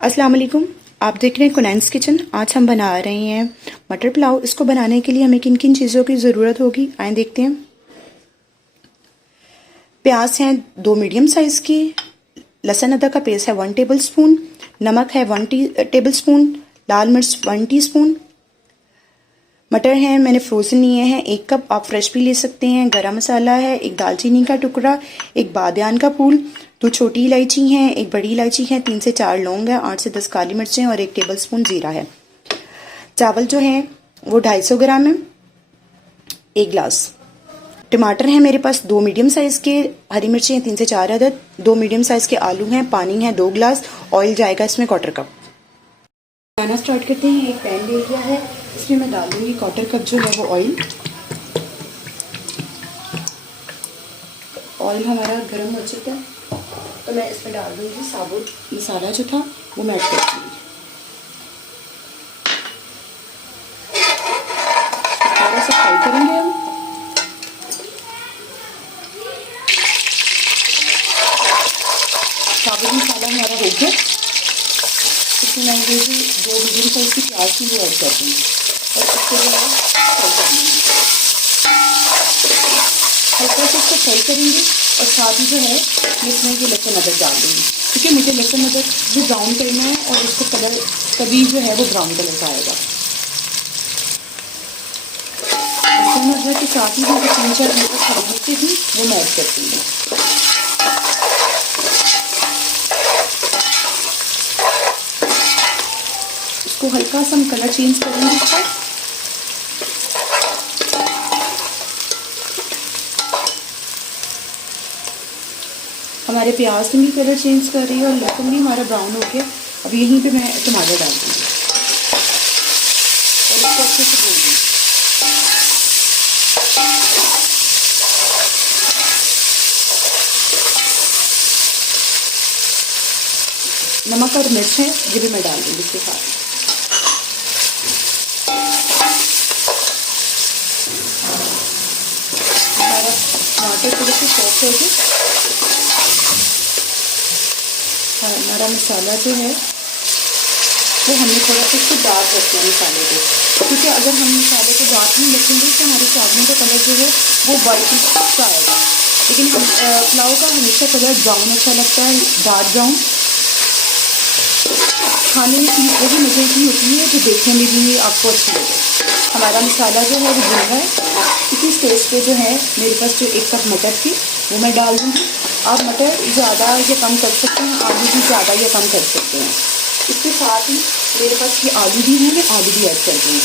अस्सलाम वालेकुम। आप देख रहे हैं कुनैन्स किचन। आज हम बना रहे हैं मटर पुलाव। इसको बनाने के लिए हमें किन किन चीज़ों की ज़रूरत होगी आए देखते हैं। प्याज हैं 2 मीडियम साइज़ की, लहसुन अदरक का पेस्ट है 1 टेबल स्पून, नमक है 1 टेबल स्पून, लाल मिर्च 1 टीस्पून, मटर हैं मैंने फ्रोज़न लिए हैं 1 कप, आप फ्रेश भी ले सकते हैं। गरम मसाला है, एक दालचीनी का टुकड़ा, एक बादियान का फूल, 2 छोटी इलायची हैं, एक बड़ी इलायची है, 3 से 4 लौंग है, 8 से 10 काली मिर्चें और 1 टेबल स्पून ज़ीरा है। चावल जो हैं वो 250 ग्राम है, 1 गिलास। टमाटर हैं मेरे पास 2 मीडियम साइज़ के, हरी मिर्चें हैं 3 से 4 अदद, 2 मीडियम साइज़ के आलू हैं, पानी है 2 गिलास, ऑयल जाएगा इसमें 1/4 कप। बनाना स्टार्ट करते हैं। एक पैन ले लिया है, इसमें मैं डाल दूँगी 1/4 कप जो है वो ऑयल। ऑयल हमारा गर्म हो चुका है तो मैं इसमें डाल दूँगी साबुत मसाला जो था वो मैं ऐड कर दूँगी। थोड़ा सा फ्राई करेंगे हम। साबुत मसाला हमारा हो गया, इसमें मैं ये जो 2 मीडियम साइज़ की प्याज थी वो ऐड कर दूँगी और इसको जो है फ्राई कर दूँगी। हल्का से इसको फ्राई करेंगे और साथ ही जो है मैं इसमें ये लहसुन अदरक डाल दूँगी, क्योंकि मुझे लहसुन अदरक भी ब्राउन करना है और इसको कलर तभी जो है वो ब्राउन कलर का आएगा। लहसुन अदरक के साथ ही जो 3-4 मिनट हरी मिर्ची थी वो मैं ऐड कर दूँगी। इसको हल्का सा हम कलर चेंज करेंगे इसका। हमारे प्याज भी कलर चेंज कर रही है और लहसुन भी हमारा ब्राउन हो गया। अब यहीं पे मैं टमाटर डाल दूँगी और इसको अच्छे से भून दूँगी। नमक और मिर्च है ये भी मैं डाल दूँगी इसके साथ। हमारा टमाटर थोड़े से सॉफ्ट हो गए। हमारा मसाला जो है वो हमने थोड़ा सा इसको डार्क रखना है मसाले को, क्योंकि अगर हम मसाले को डार्क नहीं रखेंगे तो हमारे चावलों का कलर जो है वो वाइट सा आएगा। लेकिन पुलाव का हमेशा कलर ब्राउन अच्छा लगता है, डार्क ब्राउन। खाने में चीज़ वही मज़े की होती है जो देखने में भी आपको अच्छी लगे। हमारा मसाला जो है वो भुन रहा है। इसी स्टेज पे जो है मेरे पास जो 1 कप मटर थी वो मैं डाल दूँगी। आप मटर ज़्यादा या कम कर सकते हैं, आलू भी ज़्यादा या कम कर सकते हैं। इसके साथ ही मेरे पास ये आलू भी हैं, मैं आलू भी ऐड कर दूँगी,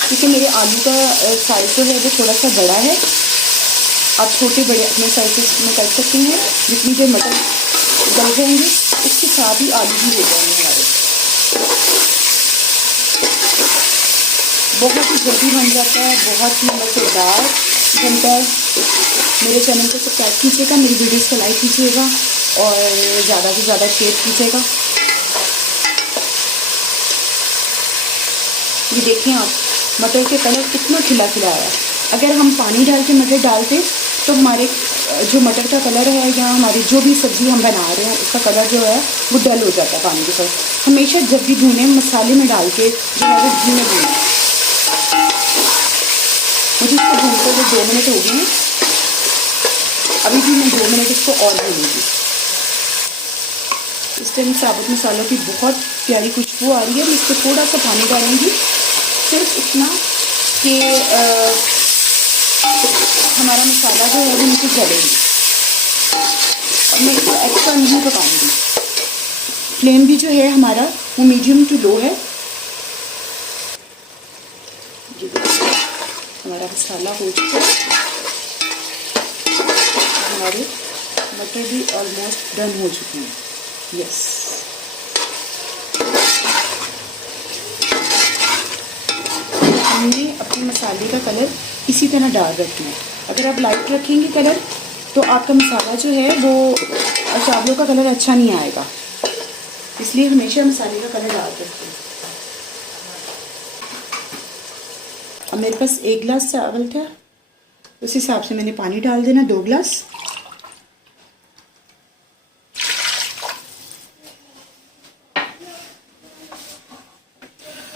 क्योंकि मेरे आलू का साइज़ जो है वो थोड़ा सा बड़ा है। आप छोटे बड़े अपने साइज़ में कर सकते हैं। जितनी देर मटर गल जाएंगे उसके साथ ही आलू भी हो जाएंगे हमारे। बहुत ही जल्दी बन जाता है, बहुत ही मज़ेदार बनता है। मेरे चैनल को सब्सक्राइब कीजिएगा, मेरी वीडियोस को लाइक कीजिएगा और ज़्यादा से ज़्यादा शेयर कीजिएगा। ये देखें आप, मटर के कलर कितना खिला खिला है। अगर हम पानी डाल के मटर डालते तो हमारे जो मटर का कलर है या हमारी जो भी सब्ज़ी हम बना रहे हैं उसका कलर जो है वो डल हो जाता है पानी के साथ। हमेशा जब भी भूनें मसाले में डाल के जो है वो घी में भूनें। मुझे इसको भूनते हुए 2 मिनट हो गए हैं, अभी भी मैं 2 मिनट इसको और भूनूंगी। इस टाइम साबुत मसालों की बहुत प्यारी खुशबू आ रही है। मैं इसको थोड़ा सा पानी डालूंगी, सिर्फ इतना कि हमारा मसाला जो है वो नीचे जलेगी और मैं इसको एक्स्ट्रा नहीं पकाऊंगी। फ्लेम भी जो है हमारा वो मीडियम टू लो है। हमारा मसाला हो चुका है, हमारे मटर भी ऑलमोस्ट डन हो चुके हैं। यस, हमने अपने मसाले का कलर इसी तरह डाल रखना है। अगर आप लाइट रखेंगे कलर तो आपका मसाला जो है वो चावलों का कलर अच्छा नहीं आएगा, इसलिए हमेशा मसाले का कलर डाल रखें। अब मेरे पास 1 गिलास चावल था, उस हिसाब से मैंने पानी डाल देना 2 गिलास।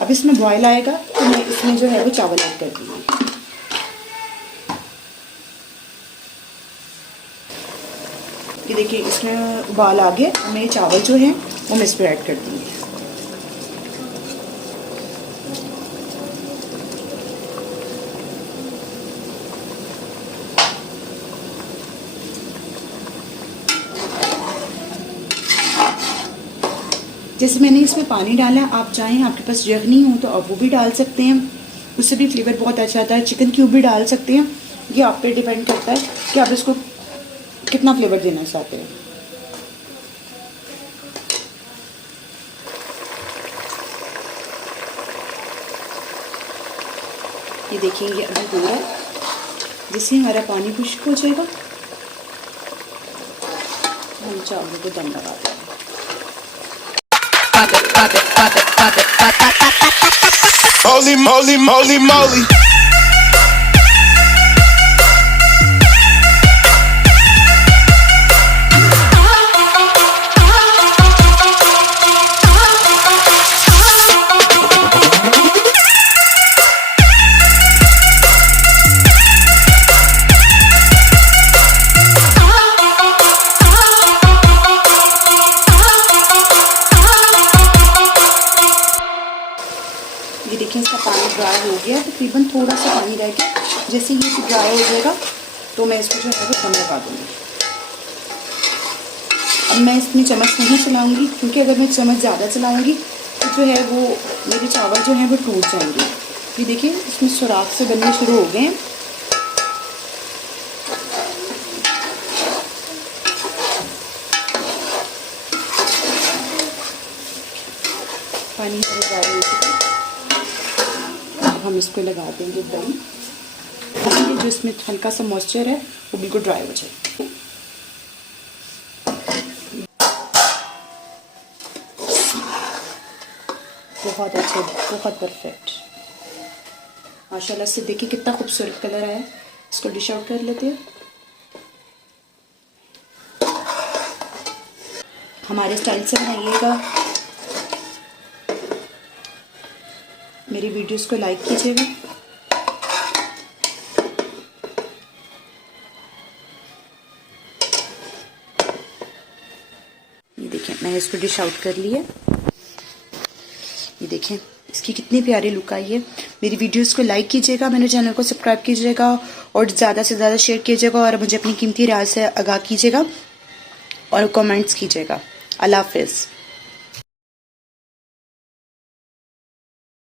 अब इसमें बॉयल आएगा तो मैं इसमें जो है वो चावल ऐड कर दूँगी। ये देखिए इसमें उबाल आ गया, मैं ये चावल जो है वो मैं इस पर ऐड कर दूँगी। जैसे मैंने इसमें पानी डाला, आप चाहें आपके पास जग नहीं हो तो आप वो भी डाल सकते हैं, उससे भी फ्लेवर बहुत अच्छा आता है। चिकन क्यूब भी डाल सकते हैं, ये आप पे डिपेंड करता है कि आप इसको कितना फ्लेवर देना चाहते हैं। ये देखिए ये अभी हो रहा है, जिससे हमारा पानी खुश्क हो जाएगा हम चावलों को दम लगा देंगे। Holy moly, moly, moly. ये देखिए इसका पानी ड्राई हो गया, तकरीबन थोड़ा सा पानी रह गया। जैसे ये ड्राई हो जाएगा तो मैं इसको जो है वो दम लगा दूँगी। अब मैं इसमें चम्मच नहीं चलाऊँगी, क्योंकि अगर मैं चम्मच ज़्यादा चलाऊँगी तो जो है वो मेरे चावल जो हैं वो टूट जाएंगे। ये देखिए इसमें सुराख से बनने शुरू हो गए हैं। पानी ड्राई हो चुका है, हम इसको लगा देंगे दम, इसलिए जो इसमें हल्का सा मॉइस्चर है वो बिल्कुल ड्राई हो जाए। बहुत अच्छे, बहुत परफेक्ट माशाल्लाह से। देखिए कितना खूबसूरत कलर आया। इसको डिश आउट कर लेते हैं। हमारे स्टाइल से बनाइएगा, मेरी वीडियोस को लाइक कीजिएगा। ये देखें मैंने इसको डिश आउट कर लिया। ये देखें इसकी कितनी प्यारी लुक आई है। मेरी वीडियोस को लाइक कीजिएगा, मेरे चैनल को सब्सक्राइब कीजिएगा और ज़्यादा से ज़्यादा शेयर कीजिएगा और मुझे अपनी कीमती राय से आगाह कीजिएगा और कमेंट्स कीजिएगा। अल्लाह हाफिज़।